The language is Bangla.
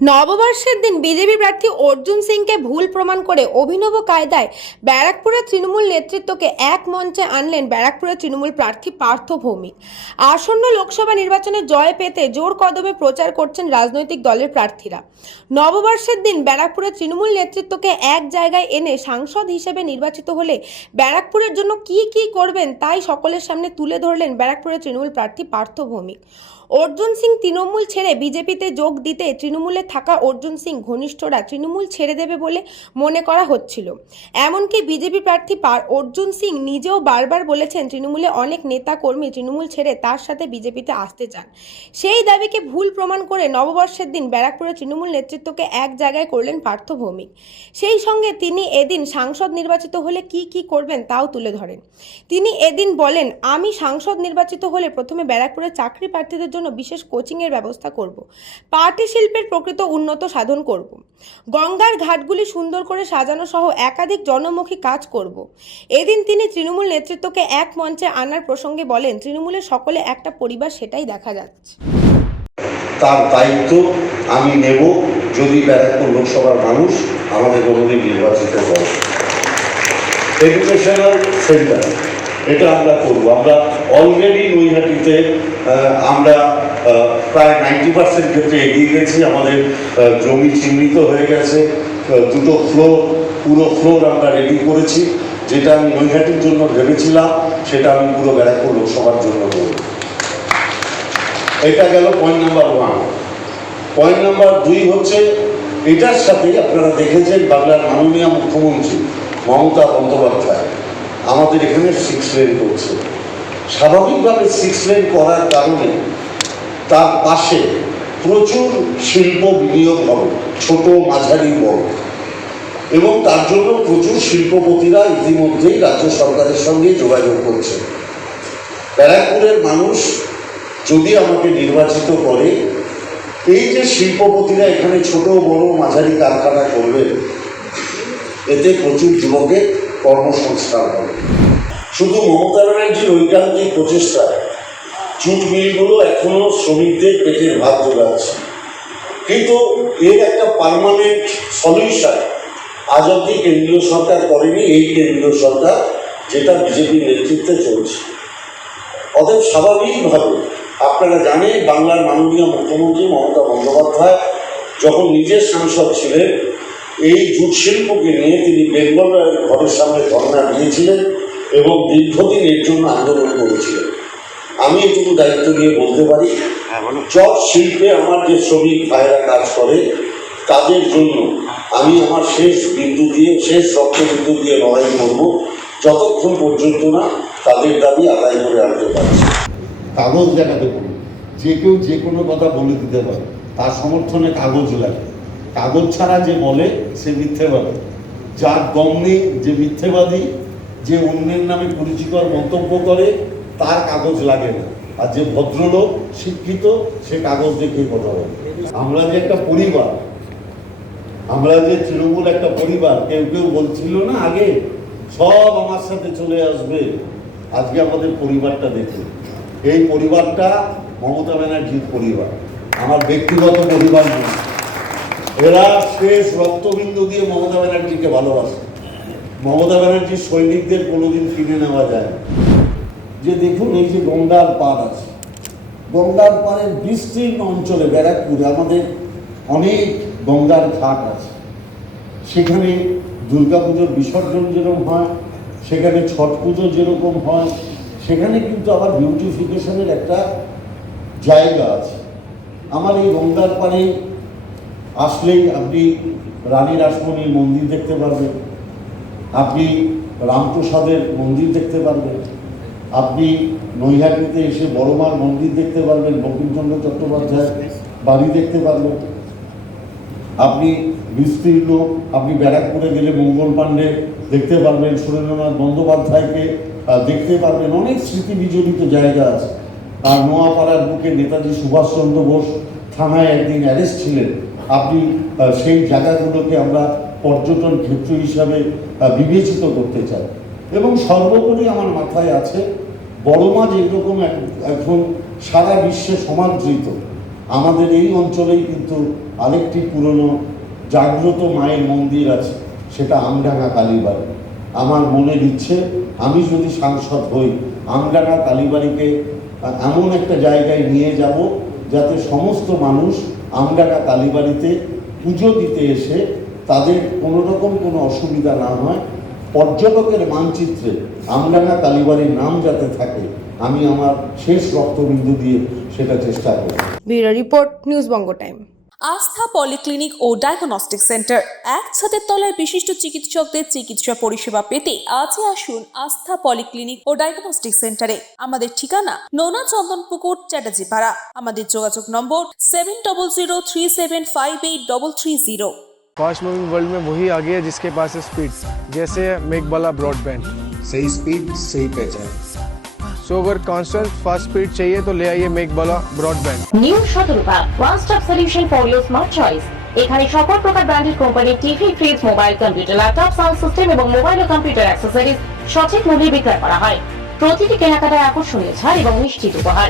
নববর্ষের দিন বিজেপি প্রার্থী অর্জুন সিংকে ভুল প্রমাণ করে অভিনব কায়দায় ব্যারাকপুরের তৃণমূল নেতৃত্বকে এক মঞ্চে আনলেন ব্যারাকপুরের তৃণমূল প্রার্থী পার্থ ভৌমিক। আসন্ন লোকসভা নির্বাচনে জয় পেতে জোর কদমে প্রচার করছেন রাজনৈতিক দলের প্রার্থীরা। নববর্ষের দিন ব্যারাকপুরের তৃণমূল নেতৃত্বকে এক জায়গায় এনে সাংসদ হিসেবে নির্বাচিত হলে ব্যারাকপুরের জন্য কি কি করবেন তাই সকলের সামনে তুলে ধরলেন ব্যারাকপুরের তৃণমূল প্রার্থী পার্থ ভৌমিক। অর্জুন সিং তৃণমূল ছেড়ে বিজেপিতে যোগ দিতে তৃণমূলে থাকা অর্জুন সিং ঘনিষ্ঠরা তৃণমূল ছেড়ে দেবে বলে মনে করা হচ্ছিল। এমনকি বিজেপি প্রার্থী পার- অর্জুন সিং নিজেও বারবার বলেছেন তৃণমূলে অনেক নেতা কর্মী তৃণমূল ছেড়ে তার সাথে বিজেপিতে আসতে চান। সেই দাবিকে ভুল প্রমাণ করে নববর্ষের দিন ব্যারাকপুরের তৃণমূল নেতৃত্বকে এক জায়গায় করলেন পার্থ ভৌমিক। সেই সঙ্গে তিনি এদিন সাংসদ নির্বাচিত হলে কি কি করবেন তাও তুলে ধরেন। তিনি এদিন বলেন, আমি সাংসদ নির্বাচিত হলে প্রথমে ব্যারাকপুরের চাকরি প্রার্থীদের জন্য বিশেষ কোচিংয়ের ব্যবস্থা করব। পার্টি শিল্পের প্রকৃত উন্নত সাধন করব। গঙ্গার ঘাটগুলি সুন্দর করে সাজানো সহ একাধিক জনমুখী কাজ করব। এদিন তিনি তৃণমূল নেতৃত্বকে এক মঞ্চে আনার প্রসঙ্গে বলেন, তৃণমূলের সকলে একটা পরিবার, সেটাই দেখা যাচ্ছে। তার দায়িত্ব আমি নেব যদি ব্যারাকপুর লোকসভার মানুষ আমাদের কোনোদিন নির্বাচিত করে এডুকেশনাল সেন্টার এটা আমরা করব। আমরা অলরেডি নৈহাটিতে আমরা প্রায় নাইনটি পার্সেন্ট ক্ষেত্রে এগিয়ে গেছি। আমাদের জমি চিহ্নিত হয়ে গেছে। দুটো ফ্লোর পুরো ফ্লোর আমরা রেডি করেছি। যেটা আমি নৈহাটির জন্য ভেবেছিলাম, সেটা আমি পুরো ব্যারাকপুর লোকসভার জন্য করব। এটা গেল point number one point number দুই হচ্ছে, এটার সাথে আপনারা দেখেছেন বাংলার মাননীয় মুখ্যমন্ত্রী মমতা বন্দ্যোপাধ্যায় আমাদের এখানে সিক্স লেন করছে। স্বাভাবিকভাবে সিক্স লেন করার কারণে তার পাশে প্রচুর শিল্প বিনিয়োগ হবে, ছোট মাঝারি বড়। এবং তার জন্য প্রচুর শিল্পপতিরা ইতিমধ্যেই রাজ্য সরকারের সঙ্গে যোগাযোগ করছে। ব্যারাকপুরের মানুষ যদি আমাকে নির্বাচিত করে, এই যে শিল্পপতিরা এখানে ছোট, বড়, মাঝারি কারখানা করবে, এতে প্রচুর যুবকের কর্মসংস্থান হবে। শুধু মমতা ব্যানার্জির ঐকান্তিক প্রচেষ্টায় জুট মিলগুলো এখনও শ্রমিকদের পেটের ভাত জোগাচ্ছে। কিন্তু এর একটা পার্মানেন্ট সলিউশন আজ অব্দি কেন্দ্রীয় সরকার করেনি, এই কেন্দ্রীয় সরকার যেটা বিজেপি নেতৃত্বে চলছে। অতএব স্বাভাবিকভাবে আপনারা জানেন, বাংলার মাননীয় মুখ্যমন্ত্রী মমতা বন্দ্যোপাধ্যায় যখন নিজের সাংসদ ছিলেন, এই জুট শিল্পকে নিয়ে তিনি বেঙ্গল ঘরের সামনে ধর্ণা দিয়েছিলেন এবং দীর্ঘদিন এর জন্য আন্দোলন করেছিলেন। আমি এটুকু দায়িত্ব নিয়ে বলতে পারি চট শিল্পে আমার যে শ্রমিক ভাইরা কাজ করে তাদের জন্য আমি আমার শেষ বিন্দু দিয়ে শেষ রক্ত রক্তবিন্দু দিয়ে লড়াই করব যতক্ষণ পর্যন্ত না তাদের দাবি আদায় করে আনতে পারছি। কাগজ দেখাতে পারি যে কেউ যে কোনো কথা বলে দিতে পারে। তার সমর্থনে কাগজ লাগে। কাগজ ছাড়া যে বলে সে মিথ্যেবাদী। যার দম নেই যে মিথ্যেবাদী যে অন্যের নামে পরিচিকর মন্তব্য করে তার কাগজ লাগে না। আর যে ভদ্রলোক, শিক্ষিত, সে কাগজ দেখে কথা বলে। আমরা যে একটা পরিবার, আমরা যে তৃণমূল একটা পরিবার, কেউ কেউ বলছিল না আগে, সব আমার সাথে চলে আসবে। আজকে আমাদের পরিবারটা দেখুন। এই পরিবারটা মমতা ব্যানার্জির পরিবার। আমার ব্যক্তিগত পরিবার নয়। এরা শেষ রক্তবিন্দু দিয়ে মমতা ব্যানার্জিকে ভালোবাসে। মমতা ব্যানার্জির সৈনিকদের কোনোদিন কিনে নেওয়া যায় যে দেখুন, এই যে গঙ্গার পাড় আছে, গঙ্গার পাড়ের বিস্তীর্ণ অঞ্চলে ব্যারাকপুরে আমাদের অনেক গঙ্গার ঘাট আছে। সেখানে দুর্গাপুজোর বিসর্জন যেরকম হয়, সেখানে ছট পুজো যেরকম হয়, সেখানে কিন্তু আবার বিউটিফিকেশনের একটা জায়গা আছে। আমার এই গঙ্গার পাড়ে আসলেই আপনি রানী রাসমণির মন্দির দেখতে পারবেন, আপনি রামপ্রসাদের মন্দির দেখতে পারবেন আপনি নৈহাটিতে এসে বড়মার মন্দির দেখতে পারবেন, বঙ্কিমচন্দ্র চট্টোপাধ্যায় বাড়ি দেখতে পারবেন। আপনি বিস্তীর্ণ, আপনি ব্যারাকপুরে গেলে মঙ্গল পাণ্ডে দেখতে পারবেন, সুরেন্দ্রনাথ বন্দ্যোপাধ্যায়কে দেখতে পারবেন, অনেক স্মৃতি বিজড়িত জায়গা আছে। আর নোয়াপাড়ার বুকে নেতাজি সুভাষচন্দ্র বোস থানায় একদিন অ্যারেস্ট ছিলেন। আপনি সেই জায়গাগুলোকে আমরা পর্যটন ক্ষেত্র হিসাবে বিবেচিত করতে চাই। এবং সর্বোপরি আমার মাথায় আছে বড় মাছ এইরকম এক- এখন সারা বিশ্বে সমাদৃত, আমাদের এই অঞ্চলেই কিন্তু আরেকটি পুরনো জাগ্রত মায়ের মন্দির আছে, সেটা আমডাঙ্গা কালীবাড়ি। আমার মনের ইচ্ছে, আমি যদি সাংসদ হই, আমডাঙ্গা কালীবাড়িকে এমন একটা জায়গায় নিয়ে যাব যাতে সমস্ত মানুষ আমডাঙ্গা কালীবাড়িতে পুজো দিতে এসে তাদের কোনো রকম কোনো অসুবিধা না হয় পর্যটকের মানচিত্রে আমডাঙ্গা কালীবাড়ির নাম যাতে থাকে আমি আমার শেষ রক্তবিন্দু দিয়ে সেটা চেষ্টা করব। Bureau report news Banga time. Astha polyclinic ও ডায়াগনস্টিক সেন্টার এক ছাদের তলায় বিশিষ্ট চিকিৎসকদের চিকিৎসা পরিষেবা পেতে আজই আসুন আস্থা পলিক্লিনিক ও ডায়াগনস্টিক সেন্টারে। আমাদের ঠিকানা নোনা চন্দনপুকুর চ্যাটার্জিপাড়া আমাদের যোগাযোগ number seven double zero three seven five eight double three zero fast moving world में वही आ गया जिसके पास है स्पीड जैसे मेकबाला ब्रॉडबैंड सही स्पीड सही पहचान सो अगर कांस्टेंट फास्ट स्पीड चाहिए तो ले आइए मेकबाला broadband new Shatarupa one stop solution for your smart choice এখানে সকল প্রকার ব্র্যান্ডেড কোম্পানির TV fridge mobile computer laptop sound system এবং মোবাইল ও কম্পিউটার অ্যাক্সেসরিজ সঠিক মূল্যে বিক্রয় করা হয় প্রতিটি কেনাকাটায় আকর্ষণীয় ছাড় এবং নিশ্চিত উপহার